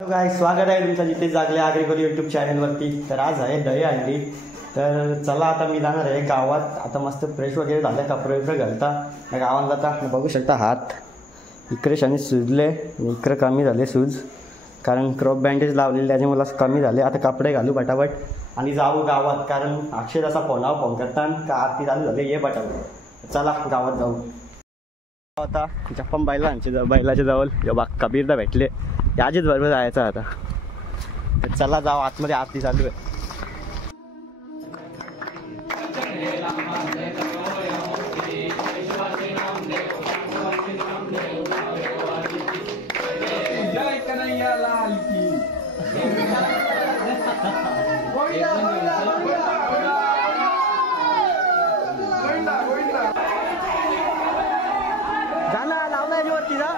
Guys, स्वागत आहे तुमचं जितेश जागले आग्रिकल्चर यूट्यूब चॅनलवरती। तर आज आहे दहीहंडी। तर चला आता मी जाणार आहे गावात। आता मस्त फ्रेश वगैरे झाले, कपडे वगैरे घालता गावात जाता। बघू शकता हात इकडे शनी सुजले, इकडे कमी झाले सूज, कारण क्रॉप बँडेज लावलेले त्याच्यामुळे मला कमी झाले। आता कपडे घालू पटापट आणि जाऊ गावात, कारण अक्षय असा फोन करतात का आरती चालू झाले, ये पटापट चला गावात जाऊ। आता जप्पम बैलाच्या जवळ बा कबीरदा भेटले, याचीच बरोबर जायचं आता। तर चला जाऊ आतमध्ये, आरती चालू आहे। जाना लावला वरती जा।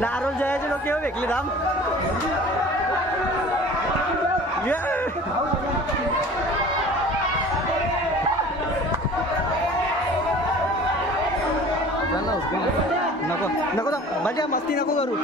नारोल जायचे लोक केव्हा भेटले राम। नको नको बघा, मस्ती नको करू।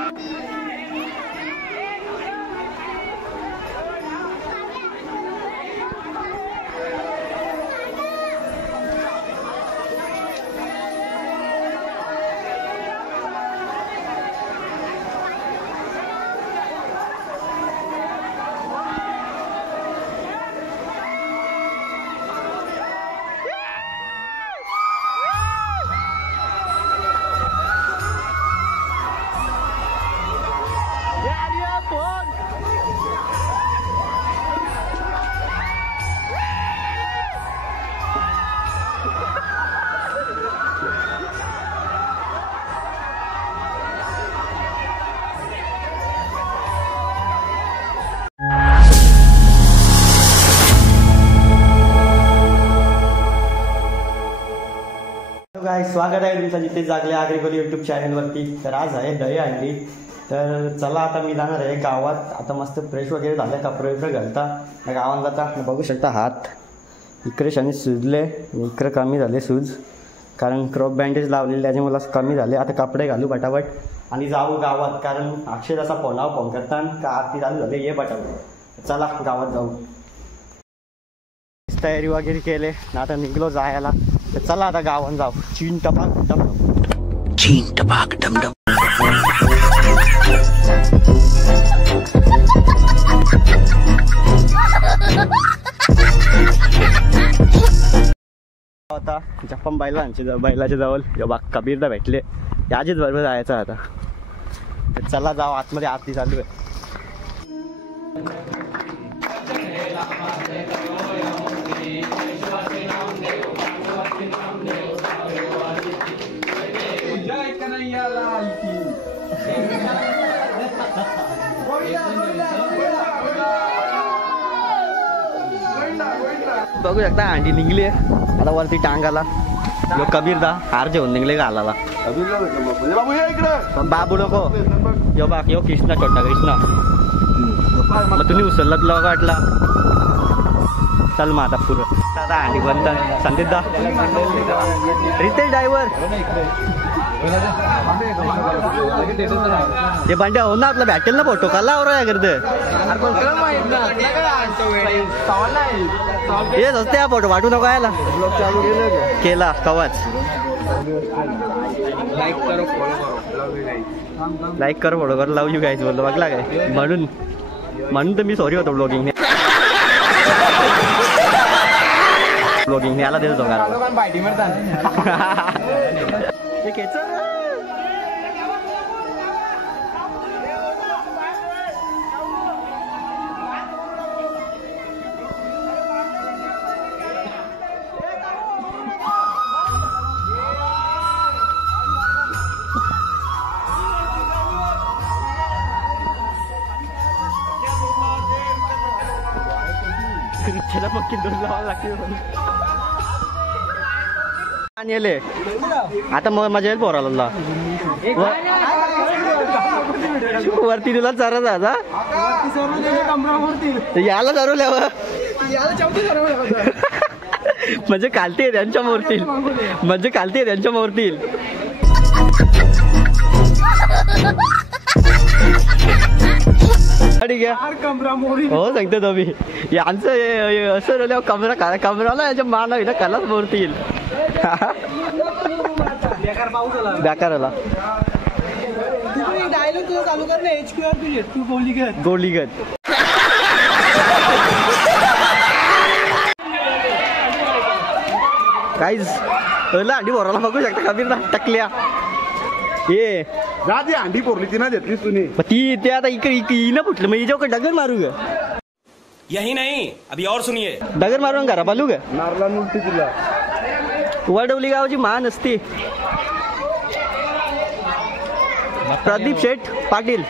गाइस, स्वागत आहे तुमचं जितेश जागले आग्रिकल्चर यूट्यूब चॅनलवरती। तर आज आहे दहीहंडी। तर चला आता मी जाणार आहे गावात। आता मस्त फ्रेश वगैरे झाले, कपडे वगैरे घालता गावात जाता। बघू शकता हात इकडे शनी सुजले, इकडे कमी झाले सूज, कारण क्रॉप बँडेज लावलेले त्याच्यामुळे मला कमी झाले। आता कपडे घालू पटापट आणि जाऊ गावात, कारण अक्षय असा फोन करतात का आरती चालू झाले, ये पटापट चला गावात जाऊ। तयारी वगैरे केले ना, आता निघलो जायला। तर चला आता गावात जाऊ। चीन टपाक डमडम, चीन टपाक डमडम। आता जप्पम बैलाच्या जवळ बा कबीरदा भेटले, याचीच बरोबर जायचं आता। तर चला जाऊ आतमध्ये, आरती चालू आहे। बघू शकता अंडी निघली आहे आता वरती टांगाला। लोक कबीरदा हार जेवून निघले गालाला। बाबू नको यो बाक यो कृष्णा, छोटा कृष्णा। मग तुम्ही उचलला तुला वाटला, चल मग आता पुरं दादा अंडी बंद। संदीप दा रितेश ड्रायव्हर ते बंड्या हो ना, आपला भेटेल ना फोटो काला आवरा करते येस असते हा फोटो वाटू नको यायला केला कवाच। लाईक करो फोटो कर लावू गाईज बोलतो बघला काय, म्हणून तर मी सॉरी होतो ब्लॉगिंग याला देतो का त्याला पक्की दोन लावायला लागते। आता मजा येईल पोराला। वरती तुला चारा जाता याला चारवल्यावर म्हणजे कालते त्यांच्या मोरतील म्हणजे कालते त्यांच्या मोरतील ठीक आहे हो सांगतो तुम्ही यांचं असं राहिल्यावर कमराला याच्या मान ना कलाच मोरतील बेकाराला चालू कर ना गोलीगत काहीच अंडी बोराला बघू शकता कबीर ना टकल्या ये ती अंडी पोरली ती ना देतलीस तुम्ही ती ते आता इकडे ना फुटलं मग हिच्यावर डगर मारू ग यही नहीं अभी और सुनिए डगर मारून घरा पालू ग नारला नुलती तुला वडवली गावाची मान असते प्रदीप शेठ पाटील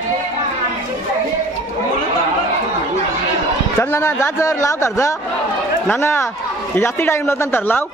चल ना जा सर लाव तर जा ना जास्ती टाइम लावता तर लाव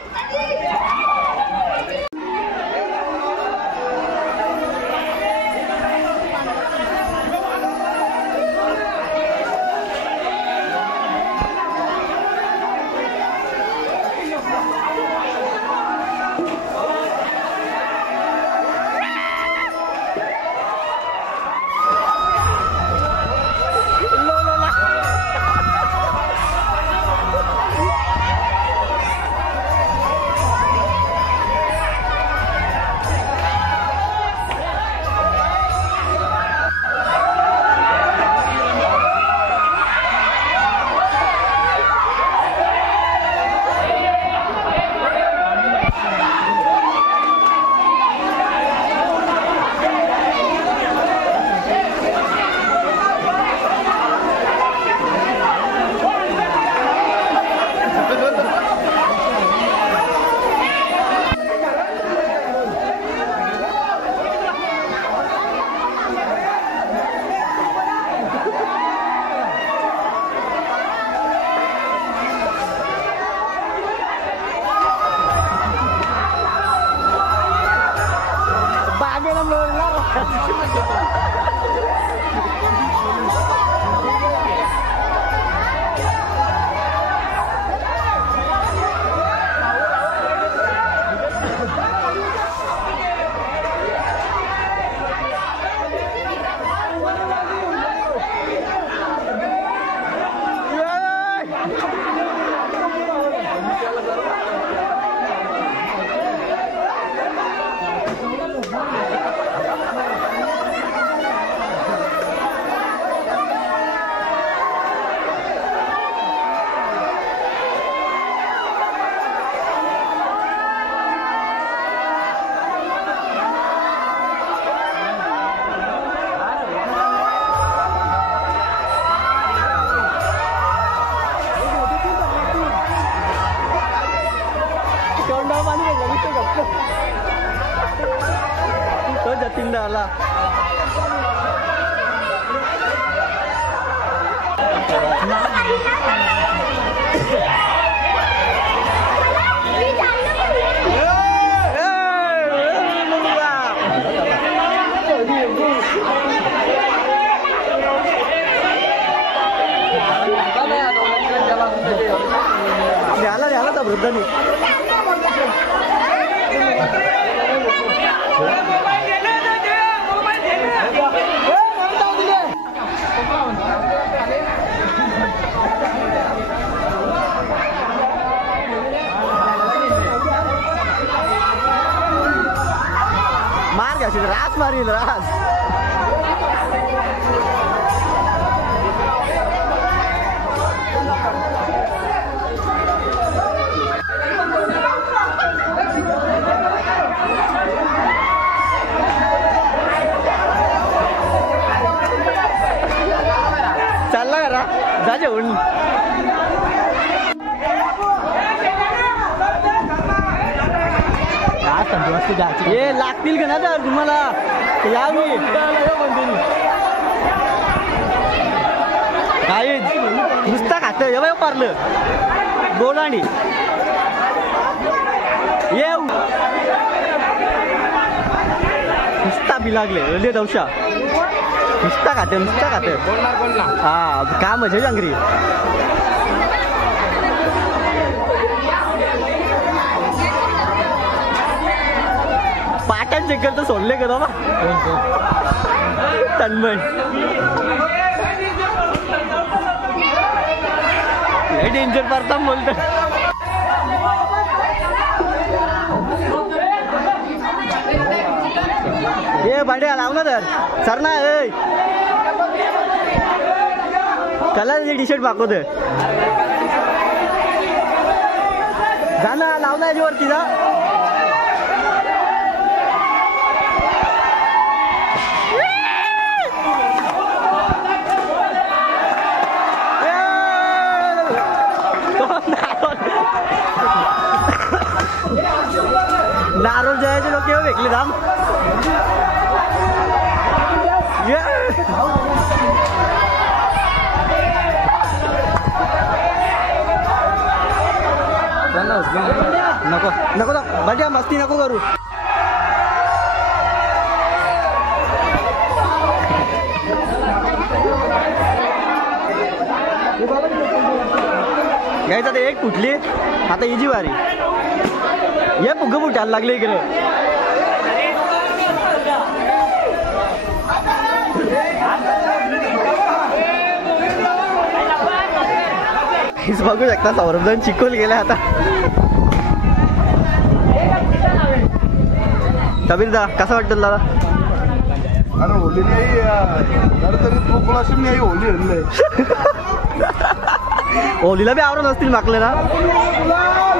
तो जतीन आला झाला तर वृद्धानी मार घ्या रास मारील रास चालला करा जा जेवण ये लागतील का ना तर तुम्हाला यावी काय नुसता खात एवढं पारलं बोलाणी येऊ नुसता बी लागले दवशा नुसता खाते हा का म्हणजे अंगरी पाटण चेक करतो सोडले का बाबा तन्मय डेंजर परताम बोलतो ये भांड्या लाव ना तर सर ना कलर टी शर्ट पाकवत जा ना लाव ना याच्यावरती जा नारोल जायचे लोक केव्हा भेटले धाम नको नको बजा मस्ती नको करू यायचं ते एक फुटली आता इजी वारी ये फुग फुटायला लागले इकडे बघू शकता सौरभजन चिकोल गेला आता कबीर दा कसा वाटत दादा अरे होली नाही तरी कोकणाशी नाही होली होलीला बी आवरण असतील मागले ना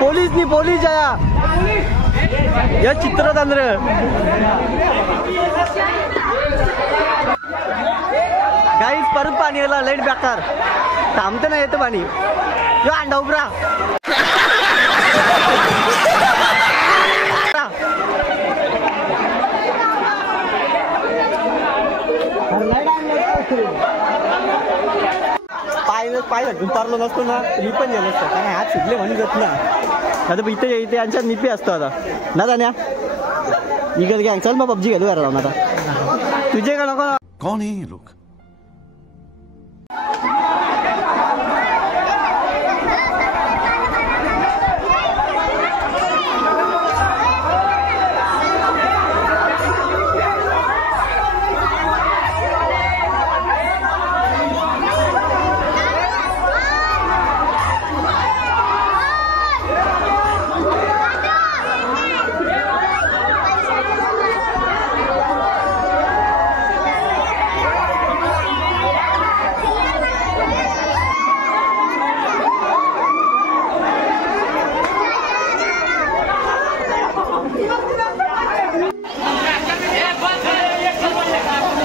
पोलीस नी पोलीस या या चित्रतंत्र गाईस परत पाणी आला लाईट बेकार थांबते ना येतं पाणी यो अंडा उभरा पाय उतारलो नसतो ना मी पण गेलो असतो कारण हात सुटले म्हणून जात ना आता इथे यांच्यात मी असतो आता ना जाण्या इकडे गॅंग चल मग पबजी घालू राहून आता तुझे का नको कौन है ये लोग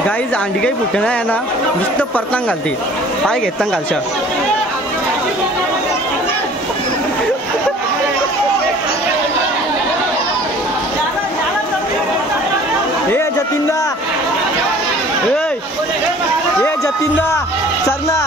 गाईज अंडी काही फुटे नाही ना नुसतं परतांग घालते पाय घेतांग घालशा ए जतीनदा ए जतीनदा सरना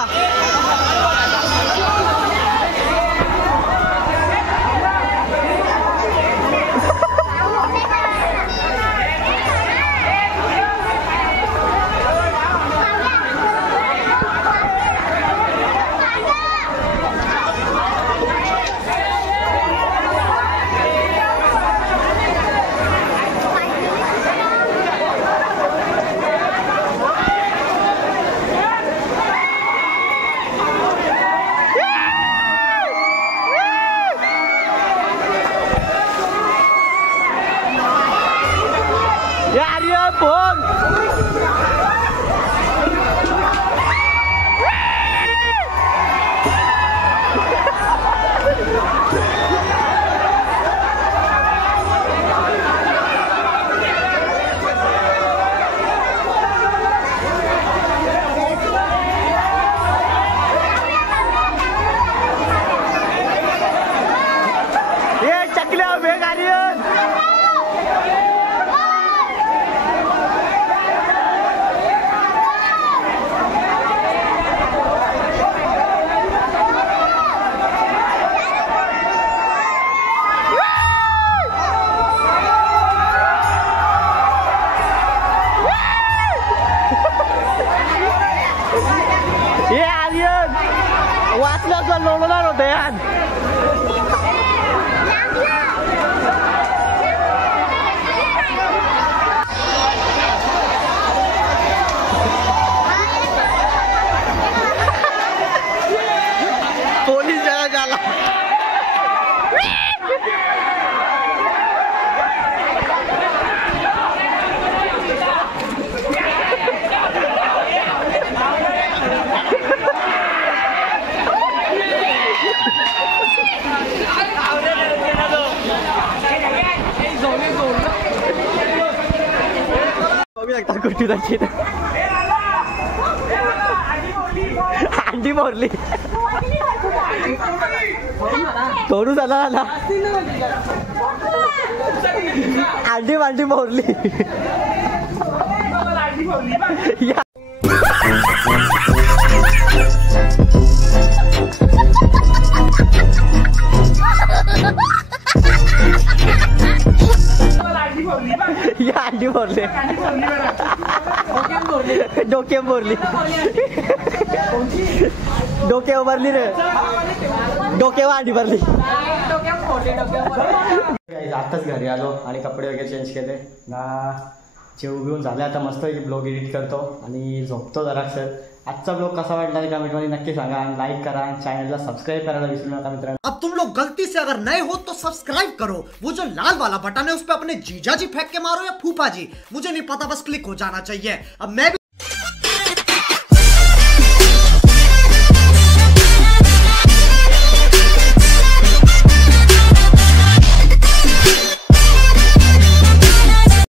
हे आर्यन वाचलं लोळणार होतं यार. पोलीस झाला. कुठे जायची अंडी मोरली तोडू झाला आला अंडी मांडी मोरली. या अंडी मोरले डोके मोरली डोके उभारली रे डोक्यावर अंडी भरली. आताच घरी आलो आणि कपडे वगैरे चेंज केले ना जेव घेऊन झाले. आता मस्त ब्लॉग एडिट करतो आणि झोपतो जरा. सर आजचा ब्लॉग कसा वाटला ते कमेंटमध्ये नक्की सांगा आणि लाईक करा आणि चॅनलला सबस्क्राईब करायला विसरू नका मित्रांनो. अब तुम लोग गलती से अगर नए हो तो सब्सक्राइब करो. वो जो लाल वाला बटन है उस पर अपने जीजा जी फेंक के मारो या फूफा जी, मुझे नहीं पता, बस क्लिक हो जाना चाहिए. अब मैं भी